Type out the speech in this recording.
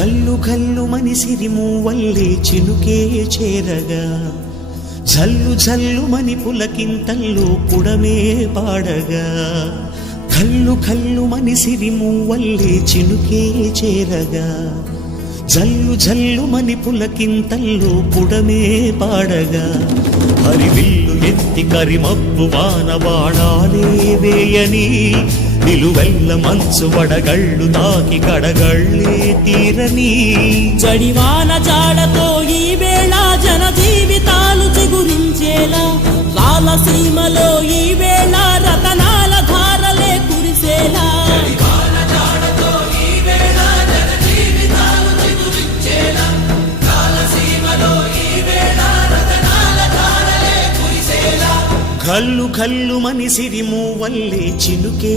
ఘల్లు ఘల్లు మని సిరిమూవల్లే చినుకే చేరగా జల్లు జల్లు మని పులకింతల్లో పుడమే పాడగా ఘల్లు ఘల్లు మని సిరిమూవల్లే చినుకే చేరగా జల్లు జల్లు మని పులకింతల్లో పుడమే పాడగా హరివిల్లు ఎత్తి కరిమబ్బు వానబాణాలే వేయని నిలువెల్ల మంచు వడగళ్ళు తాకి కడగళ్ళే తీరని జడివాన జాడతో ఈ వేళ జన జీవితాలు చిగురించేలా రాలసీమలో ఈ వేళ రతనాల ధారలే కురిసేలా ఘల్లు ఘల్లు మని సిరిమూవల్లే చినుకే